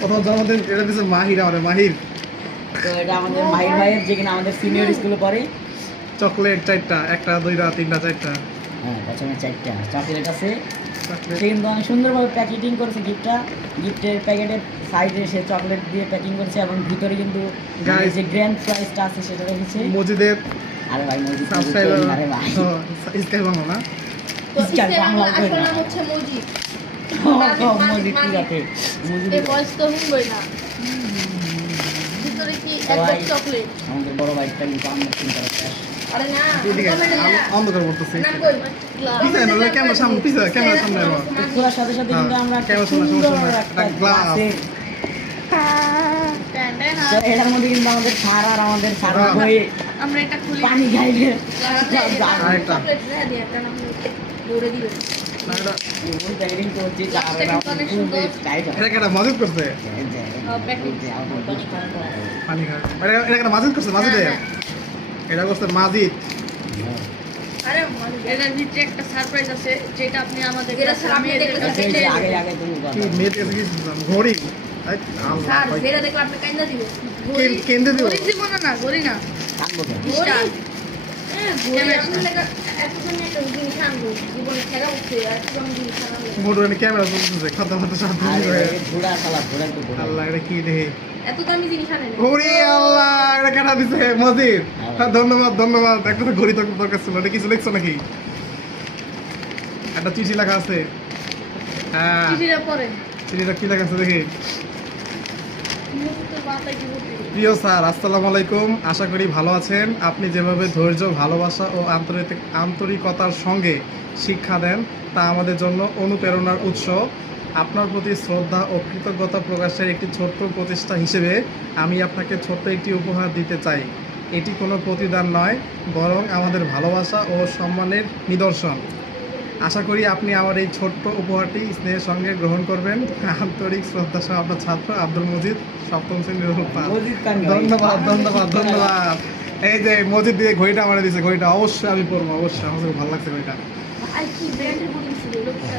প্রথম জন্মদিন এটা দিচ্ছে মাহির, আমাদের মাহির। তো এটা আমাদের মাহির ভাইয়ের, যে কিনা আমাদের সিনিয়র স্কুলে পড়ে। চকলেট 4টা, 1টা 2টা 3টা 4টা। হ্যাঁ, প্রথমে 4টা চকলেট আছে। সে কিন্তু অনেক সুন্দরভাবে প্যাকেটিং করেছে গিফটের প্যাকেটের সাইডে সে চকলেট দিয়ে প্যাকিং করেছে, এবং ভিতরে কিন্তু যে গ্র্যান্ড প্রাইজটা আছে সেটা রেখেছে মজিদের। আরে ভাই মজিদ, সাবস্ক্রাইবার আরে ভাই স্কাই বাংলা না, তো স্কাই বাংলা আসল নাম হচ্ছে মজিদ। মজিদ কি রাখে মজিদ এই ভয়েস তো শুনবই না। ভিতরে কি এক ভাই, চকলেট? আমাদের বড় ভাইটা কিন্তু আনবক্সিং করা শেষ। আরে না, এদিকে অন্ধকার করতেছে। না কই গ্লাস। পিছনে না, ক্যামেরা সামনে, পিছনে ক্যামেরা সামনে আবার। তো খোলার সাথে সাথে কিন্তু আমরা একটা কেমন শোনা, সুন্দর শোনা, একটা একটা গ্লাস। গ্লাসে, ট্যান্ডেন তো এটার মধ্যে কিন্তু আমাদের স্যার আর আমাদের স্যার হয়ে আমরা এটা খুলি। পানি খাইলে আরেকটা। চকলেট রে দিয়ে একটা নাম দৌড়ে দিবেন। না, এটা এমন প্যাকেটিং করছে যে গ্লাসটা কিন্তু অনেক সুন্দর। এটা কেটা মজিদ করছে, পানি খা। এটা কেটা মাজিদ করছে, মাজিদে। হ্যাঁ, এটা করছে মাজিদ। আরে এটার ভিতরে একটা সারপ্রাইজ আছে যেটা আপনি আমাদের মেয়েদের কাছে আগে আগে তুমি কি কথা মেয়েদের কাছে কি ঘড়ি? আই, আল্লাহ, স্যার ভাই। যেটা দেখলে আপনি কাইন্দা দিবেন। কেন্দ্রে দিও। ঘড়ি দিব না, ঘড়ি না। কানবো কেন? স্টার। মোটর ক্যামেরা চলতেছে, খাতা খাতা সাথে আরে ঘোড়া শালা, ঘোড়া একটু ঘোড়া। আল্লাহ, এটা কি দেখে? এত দামি জিনিস আনেন। ওরে আল্লাহ, এটা কেনা দিছে মজিদ। হ্যাঁ, ধন্যবাদ ধন্যবাদ। একটা তো ঘড়ি তো দরকার ছিল। এটা কিছু লিখছো নাকি? একটা চিঠি লেখা আছে। হ্যাঁ, চিঠিটা পরে চিঠিটা কি লেখা আছে দেখি। মুহূর্ত বাতাই দিব। প্রিয় স্যার, আসসালামু আলাইকুম। আশা করি ভালো আছেন। আপনি যেভাবে ধৈর্য, ভালোবাসা ও আন্তরিকতার সঙ্গে শিক্ষা দেন তা আমাদের জন্য অনুপ্রেরণার উৎস। আপনার প্রতি শ্রদ্ধা ও কৃতজ্ঞতা প্রকাশের একটি ছোট্ট প্রচেষ্টা হিসেবে আমি আপনাকে ছোট্ট একটি উপহার দিতে চাই। এটি কোনো প্রতিদান নয়, বরং আমাদের ভালোবাসা ও সম্মানের নিদর্শন। আশা করি আপনি আমার এই ছোট্ট উপহারটি স্নেহের সঙ্গে গ্রহণ করবেন। আন্তরিক শ্রদ্ধা সহ আপনার ছাত্র আব্দুল মজিদ, 7ম শ্রেণীর উপাধ্যায়। মজিদ কান ভাই। ধন্যবাদ ধন্যবাদ ধন্যবাদ। এই যে মজিদ দিয়ে ঘড়িটা আমার দিয়েছে, ঘড়িটা অবশ্যই আমি পরবো, অবশ্যই আমার খুব ভালো লাগছে ঘড়িটা, আর কি ব্র্যান্ডের বডি ছিল লোকটা।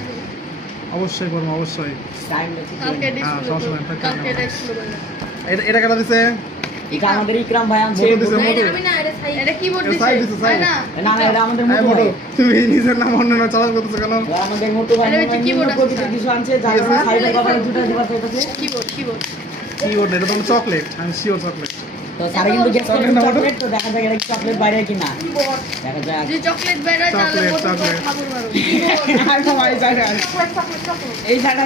অবশ্যই পরবো, অবশ্যই। টাইম লাগছে। কালকে হ্যাঁ, ডিসপ্লে সমস্যা নাই, কালকে ডিসপ্লে বললাম। এটা কেটে দিছে। এটা আমাদের ইকরাম ভাই আনছে। মোটর দিছে, না, মোটর। আমি না, এটা সাই, এটা কিবোর্ড এটা দিছে। সাইড দিছে, সাইড। না, না না, এটা আমাদের হ্যাঁ, মোটর ভাই। মোটর। তুমি নিজের নাম অন্য নাম চালান করতেছো কেন? আর আমাদের মোটর ভাই আরে ওই যে keyboard আছে, প্রতিটি স্যার। কিছু আনছে, যার সাইডের কথা দুটো দিবা চাইতেছে। কিবোর্ড। কিবোর্ড, এটা তো চকলেট, আমি শিওর চকলেট। তো স্যার কিন্তু গেস চকলেট করে না মোটর? চকলেট, তো দেখা যাক এটা চকলেট বাইরে কিনা। কিবোর্ড। দেখা যাক। যে চকলেট বের হয় তাহলে চকলেট, মোটর চকলেট। খাবো মারো। আর সবাই জানে। চকলেট। এই জায়গায়